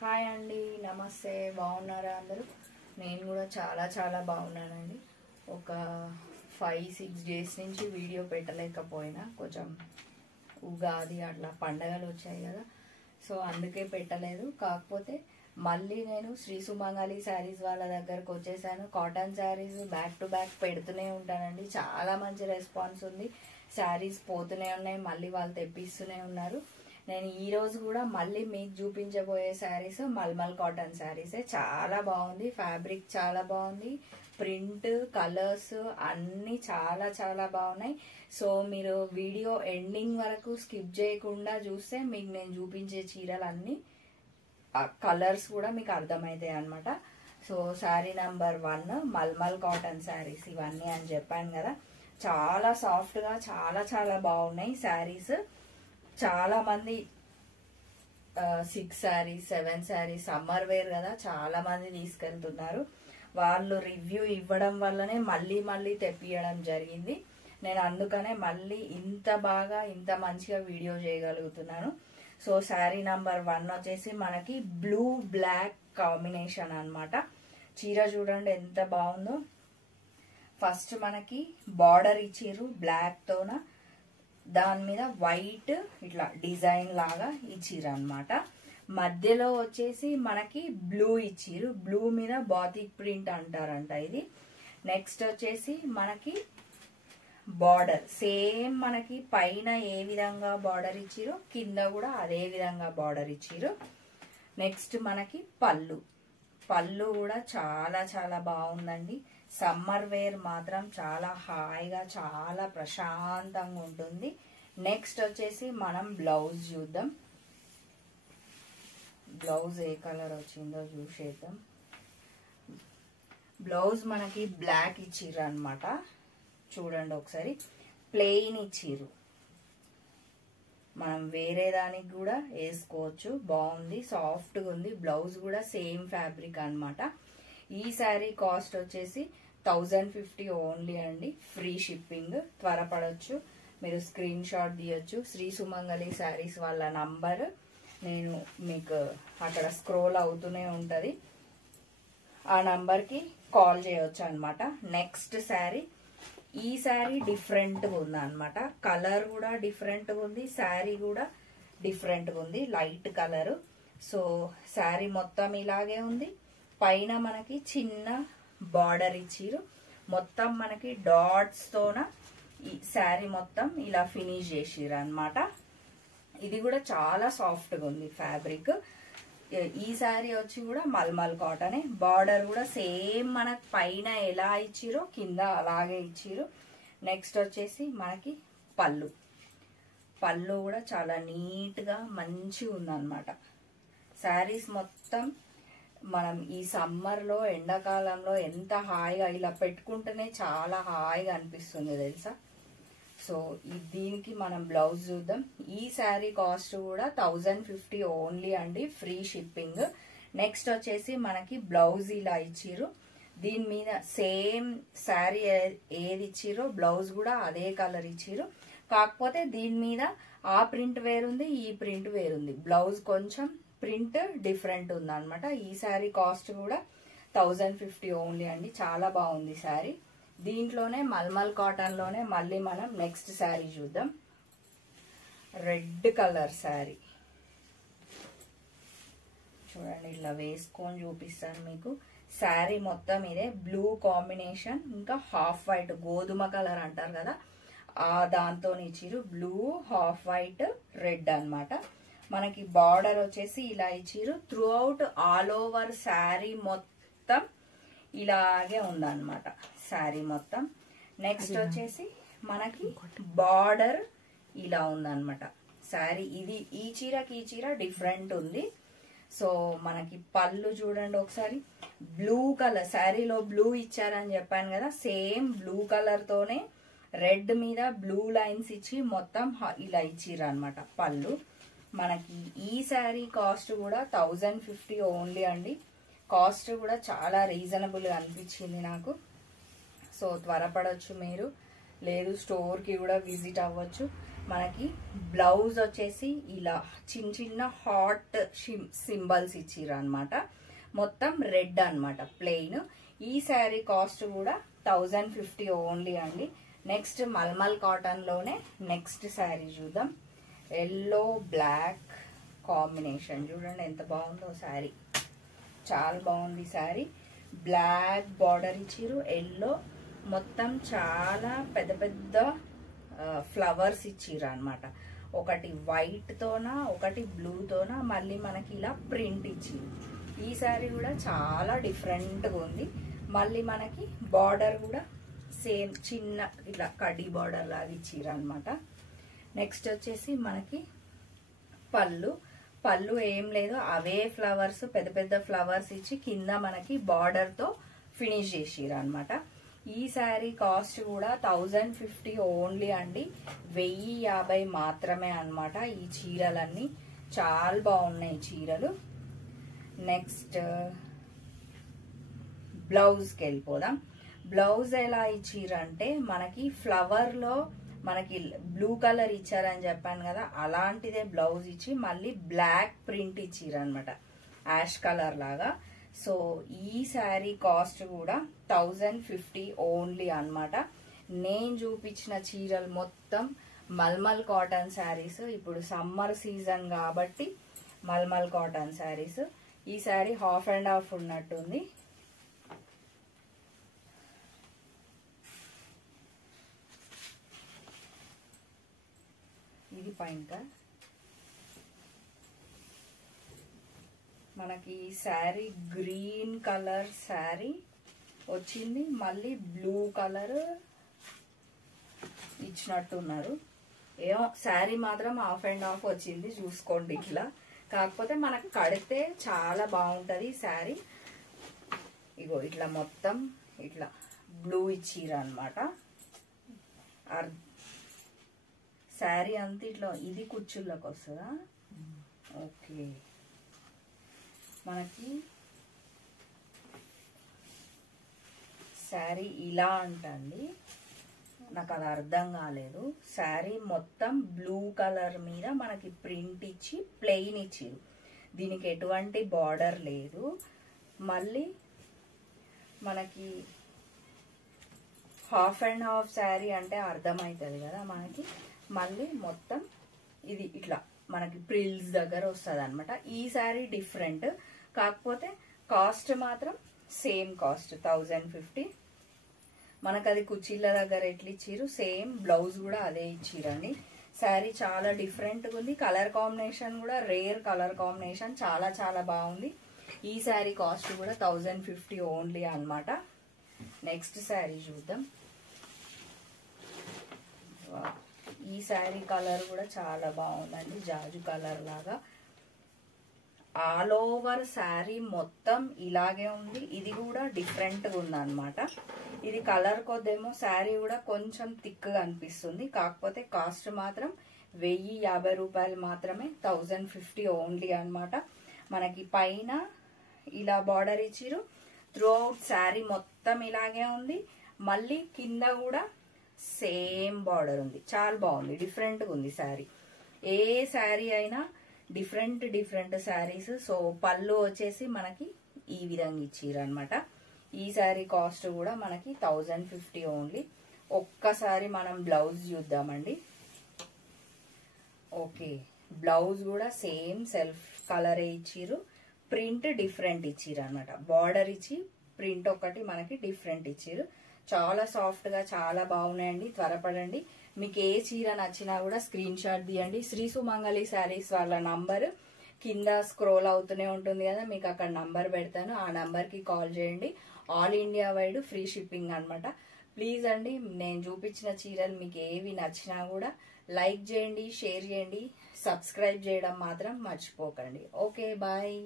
Hi అండి, నమస్తే. బాగున్నారా అందరూ? నేను కూడా చాలా చాలా బాగున్నానండి. ఒక 5-6 డేస్ నుంచి వీడియో పెట్టలేకపోయినా, కొంచెం ఉగాది అట్లా పండగలు వచ్చాయి కదా, సో అందుకే పెట్టలేదు. కాకపోతే మళ్ళీ నేను శ్రీ సుమంగళి శారీస్ వాళ్ళ దగ్గరకు వచ్చేసాను. Cotton saris back to back పెడుతూనే ఉంటానండి. చాలా మంచి రెస్పాన్స్ ఉంది. శారీస్ పోతూనే ఉన్నాయి, మళ్ళీ వాళ్ళు తెప్పిస్తూనే ఉన్నారు. నేను ఈ రోజు కూడా మళ్ళీ మీకు చూపించబోయే శారీస్ మల్మల్ కాటన్ శారీసే. చాలా బాగుంది, ఫ్యాబ్రిక్ చాలా బాగుంది, ప్రింట్, కలర్స్ అన్నీ చాలా చాలా బాగున్నాయి. సో మీరు వీడియో ఎండింగ్ వరకు స్కిప్ చేయకుండా చూస్తే మీకు నేను చూపించే చీరలన్నీ కలర్స్ కూడా మీకు అర్థమవుతాయి అన్నమాట. సో శారీ నంబర్ 1 మల్మల్ కాటన్ శారీస్ ఇవన్నీ అని చెప్పాను కదా. చాలా సాఫ్ట్గా చాలా చాలా బాగున్నాయి శారీస్. చాలా మంది 6 శారీస్ 7 శారీస్ సమ్మర్ వేర్ కదా, చాలా మంది తీసుకెళ్తున్నారు. వాళ్ళు రివ్యూ ఇవ్వడం వల్లనే మళ్ళీ మళ్ళీ తెప్పియడం జరిగింది. నేను అందుకనే మళ్ళీ ఇంత బాగా ఇంత మంచిగా వీడియో చేయగలుగుతున్నాను. సో శారీ నంబర్ 1 వచ్చేసి మనకి బ్లూ బ్లాక్ కాంబినేషన్ అన్నమాట. చీర చూడండి ఎంత బాగుందో. ఫస్ట్ మనకి బార్డర్ ఇచ్చిర్రు బ్లాక్ తోన, దాని మీద వైట్ ఇట్లా డిజైన్ లాగా ఇచ్చిర్రు అన్నమాట. మధ్యలో వచ్చేసి మనకి బ్లూ ఇచ్చిర్రు, బ్లూ మీద బాతిక్ ప్రింట్ అంటారంట ఇది. నెక్స్ట్ వచ్చేసి మనకి బార్డర్ సేమ్ మనకి పైన ఏ విధంగా బార్డర్ ఇచ్చిర్రు కింద కూడా అదే విధంగా బార్డర్ ఇచ్చిర్రు. నెక్స్ట్ మనకి పళ్ళు కూడా చాలా చాలా బాగుందండి. సమ్మర్ వేర్ మాత్రం చాలా హాయిగా చాలా ప్రశాంతంగా ఉంటుంది. నెక్స్ట్ వచ్చేసి మనం బ్లౌజ్ చూద్దాం. బ్లౌజ్ ఏ కలర్ వచ్చిందో చూసేద్దాం. బ్లౌజ్ మనకి బ్లాక్ ఇచ్చిర్రు అనమాట. చూడండి ఒకసారి, ప్లెయిన్ ఇచ్చిర్రు. మనం వేరే దానికి కూడా వేసుకోవచ్చు. బాగుంది, సాఫ్ట్గా ఉంది. బ్లౌజ్ కూడా సేమ్ ఫ్యాబ్రిక్ అన్నమాట. ఈ శారీ కాస్ట్ వచ్చేసి 1050 ఓన్లీ అండి. Free shipping. త్వరపడవచ్చు, మీరు స్క్రీన్ షాట్ తీయచ్చు. శ్రీ సుమంగళి శారీస్ వాళ్ళ నంబర్ నేను మీకు అక్కడ స్క్రోల్ అవుతూనే ఉంటుంది, ఆ నంబర్కి కాల్ చేయొచ్చు అనమాట. నెక్స్ట్ శారీ, ఈ శారీ డిఫరెంట్గా ఉంది అనమాట. కలర్ కూడా డిఫరెంట్గా ఉంది, శారీ కూడా డిఫరెంట్గా ఉంది, లైట్ కలరు. సో శారీ మొత్తం ఇలాగే ఉంది. పైన మనకి చిన్న బార్డర్ ఇచ్చిరు, మొత్తం మనకి డాట్స్ తోన ఈ శారీ మొత్తం ఇలా ఫినిష్ చేసిరు అన్నమాట. ఇది కూడా చాలా సాఫ్ట్గా ఉంది ఫ్యాబ్రిక్. ఈ శారీ వచ్చి కూడా మల్మల్ కాటనే. బార్డర్ కూడా సేమ్ మనకు పైన ఎలా ఇచ్చిరో కింద అలాగే ఇచ్చిరు. నెక్స్ట్ వచ్చేసి మనకి పళ్ళు కూడా చాలా నీట్గా మంచిగా ఉందన్నమాట. శారీస్ మొత్తం మనం ఈ సమ్మర్లో ఎండాకాలంలో ఎంత హాయిగా ఇలా పెట్టుకుంటేనే చాలా హాయిగా అనిపిస్తుంది తెలుసా. సో దీనికి మనం బ్లౌజ్ చూద్దాం. ఈ శారీ కాస్ట్ కూడా 1050 ఓన్లీ అండి, ఫ్రీ షిప్పింగ్. నెక్స్ట్ వచ్చేసి మనకి బ్లౌజ్ ఇలా ఇచ్చిర్రు. దీని మీద సేమ్ శారీ ఏది ఇచ్చిర్రో బ్లౌజ్ కూడా అదే కలర్ ఇచ్చిర్రు. కాకపోతే దీని మీద ఆ ప్రింట్ వేరుంది, ఈ ప్రింట్ వేరుంది. బ్లౌజ్ కొంచెం ప్రింట్ డిఫరెంట్ ఉంది అనమాట. ఈ శారీ కాస్ట్ కూడా 1050 ఓన్లీ అండి. చాలా బాగుంది శారీ. దీంట్లోనే మల్మల్ కాటన్ లోనే మళ్ళీ మనం నెక్స్ట్ శారీ చూద్దాం. రెడ్ కలర్ శారీ చూడండి, ఇట్లా వేసుకొని చూపిస్తాను మీకు. శారీ మొత్తం ఇదే బ్లూ కాంబినేషన్, ఇంకా హాఫ్ వైట్ గోధుమ కలర్ అంటారు కదా, ఆ దాంతో ఇచ్చిరు. బ్లూ, హాఫ్ వైట్, రెడ్ అన్నమాట. మనకి బార్డర్ వచ్చేసి ఇలా ఇచ్చిరు. Throughout all over sari మొత్తం ఇలాగే ఉందన్నమాట శారీ మొత్తం. నెక్స్ట్ వచ్చేసి మనకి బార్డర్ ఇలా ఉందన్నమాట శారీ. ఇది ఈ చీర డిఫరెంట్ ఉంది. సో మనకి పళ్ళు చూడండి ఒకసారి, బ్లూ కలర్ శారీలో బ్లూ ఇచ్చారని చెప్పాను కదా, సేమ్ బ్లూ కలర్ తోనే రెడ్ మీద బ్లూ లైన్స్ ఇచ్చి మొత్తం ఇలా ఇచ్చిర్రు అనమాట పళ్ళు. మనకి ఈ శారీ కాస్ట్ కూడా 1050 ఓన్లీ అండి. కాస్ట్ కూడా చాలా రీజనబుల్గా అనిపించింది నాకు. సో త్వరపడవచ్చు మీరు, లేదు స్టోర్కి కూడా విజిట్ అవ్వచ్చు. మనకి బ్లౌజ్ వచ్చేసి ఇలా చిన్న చిన్న హాట్ సింబల్స్ ఇచ్చిర్రు అనమాట. మొత్తం రెడ్ అనమాట ప్లెయిన్. ఈ శారీ కాస్ట్ కూడా 1050 ఓన్లీ అండి. నెక్స్ట్ మల్మల్ కాటన్ లోనే నెక్స్ట్ శారీ చూద్దాం. ఎల్లో బ్లాక్ కాంబినేషన్ చూడండి ఎంత బాగుందో శారీ. చాలా బాగుంది శారీ. బ్లాక్ బార్డర్ ఇచ్చిర్రు, ఎల్లో మొత్తం చాలా పెద్ద పెద్ద ఫ్లవర్స్ ఇచ్చిర్రు అనమాట. ఒకటి వైట్ తోన, ఒకటి బ్లూ తోన, మళ్ళీ మనకి ఇలా ప్రింట్ ఇచ్చిర్రు. ఈ శారీ కూడా చాలా డిఫరెంట్గా ఉంది. మళ్ళీ మనకి బార్డర్ కూడా సేమ్ చిన్న ఇట్లా కడ్డీ బార్డర్ లాగా ఇచ్చిర్రు అనమాట. నెక్స్ట్ వచ్చేసి మనకి పళ్ళు ఏం లేదు, అవే ఫ్లవర్స్ పెద్ద పెద్ద ఫ్లవర్స్ ఇచ్చి కింద మనకి బార్డర్ తో ఫినిష్ చేసిర్రు అనమాట. ఈ శారీ కాస్ట్ కూడా 1050 ఓన్లీ అండి. 1050 మాత్రమే అనమాట. ఈ చీరలన్నీ చాలా బాగున్నాయి చీరలు. నెక్స్ట్ బ్లౌజ్కి వెళ్ళిపోదాం. బ్లౌజ్ ఎలా ఇచ్చిరంటే మనకి ఫ్లవర్ లో మనకి బ్లూ కలర్ ఇచ్చారని చెప్పాను కదా, అలాంటిదే బ్లౌజ్ ఇచ్చి మళ్ళీ బ్లాక్ ప్రింట్ ఇచ్చిర్రు అనమాట, యాష్ కలర్ లాగా. సో ఈ శారీ కాస్ట్ కూడా 1050 ఓన్లీ అనమాట. నేను చూపించిన చీరలు మొత్తం మల్మల్ కాటన్ శారీస్. ఇప్పుడు సమ్మర్ సీజన్ కాబట్టి మల్మల్ కాటన్ శారీస్. ఈ శారీ హాఫ్ అండ్ హాఫ్ ఉన్నట్టుంది. ఇది పైన మనకి శారీ గ్రీన్ కలర్ శారీ వచ్చింది, మళ్ళీ బ్లూ కలర్ ఇచ్చినట్టున్నారు. ఏమో శారీ మాత్రం హాఫ్ అండ్ హాఫ్ వచ్చింది చూసుకోండి ఇట్లా. కాకపోతే మనకు కడితే చాలా బాగుంటది శారీ. ఇగో ఇట్లా మొత్తం ఇట్లా బ్లూ ఇచ్చిర్రు అనమాట. శారీ అంతా ఇట్లా ఇది కుచ్చుల్లోకి వస్తుందా? ఓకే. మనకి శారీ ఇలా అంటండి, నాకు అది అర్థం కాలేదు. శారీ మొత్తం బ్లూ కలర్ మీద మనకి ప్రింట్ ఇచ్చి ప్లెయిన్ ఇచ్చిరు. దీనికి ఎటువంటి బార్డర్ లేదు. మళ్ళీ మనకి హాఫ్ అండ్ హాఫ్ శారీ అంటే అర్థమవుతుంది కదా మనకి. మళ్ళీ మొత్తం ఇది ఇట్లా మనకి ప్రిల్స్ దగ్గర వస్తుంది అనమాట. ఈ శారీ డిఫరెంట్, కాకపోతే కాస్ట్ మాత్రం సేమ్ కాస్ట్ 1050. మనకు అది కుర్చీల దగ్గర ఎట్లా ఇచ్చిర్రు సేమ్ బ్లౌజ్ కూడా అదే ఇచ్చిరండి. శారీ చాలా డిఫరెంట్గా ఉంది. కలర్ కాంబినేషన్ కూడా రేర్ కలర్ కాంబినేషన్, చాలా చాలా బాగుంది. ఈ శారీ కాస్ట్ కూడా 1050 ఓన్లీ అనమాట. నెక్స్ట్ శారీ చూద్దాం. ఈ శారీ కలర్ కూడా చాలా బాగుందండి, జాజు కలర్ లాగా. ఆల్ ఓవర్ శారీ మొత్తం ఇలాగే ఉంది. ఇది కూడా డిఫరెంట్గా ఉందన్నమాట. ఇది కలర్ కొద్దేమో శారీ కూడా కొంచెం థిక్గా అనిపిస్తుంది, కాకపోతే కాస్ట్ మాత్రం 1050 రూపాయలు మాత్రమే. 1050 ఓన్లీ అనమాట. మనకి పైన ఇలా బార్డర్ ఇచ్చిరు, త్రూ అవుట్ శారీ మొత్తం ఇలాగే ఉంది. మళ్ళీ కింద కూడా సేమ్ బార్డర్ ఉంది. చాలా బాగుంది, డిఫరెంట్గా ఉంది శారీ. ఏ శారీ అయినా డిఫరెంట్ శారీస్. సో పళ్ళు వచ్చేసి మనకి ఈ విధంగా ఇచ్చిర్రు అనమాట. ఈ శారీ కాస్ట్ కూడా మనకి 1050 ఓన్లీ. ఒక్కసారి మనం బ్లౌజ్ చూద్దామండి. ఓకే, బ్లౌజ్ కూడా సేమ్ సెల్ఫ్ కలరే ఇచ్చిర్రు, ప్రింట్ డిఫరెంట్ ఇచ్చిర్రు అనమాట. బార్డర్ ఇచ్చి ప్రింట్ ఒకటి మనకి డిఫరెంట్ ఇచ్చిర్రు. చాలా సాఫ్ట్ గా చాలా బాగున్నాయండి. త్వరపడండి. మీకు ఏ చీర నచ్చినా కూడా స్క్రీన్ షాట్ తీయండి. శ్రీ సుమంగళి శారీస్ వాళ్ళ నంబర్ కింద స్క్రోల్ అవుతూనే ఉంటుంది కదా, మీకు అక్కడ నంబర్ పెడతాను. ఆ నంబర్ కి కాల్ చేయండి. All India wide free shipping అనమాట. ప్లీజ్ అండి, నేను చూపించిన చీరలు మీకు ఏవి నచ్చినా కూడా లైక్ చేయండి, షేర్ చేయండి, సబ్స్క్రైబ్ చేయడం మాత్రం మర్చిపోకండి. Okay, bye.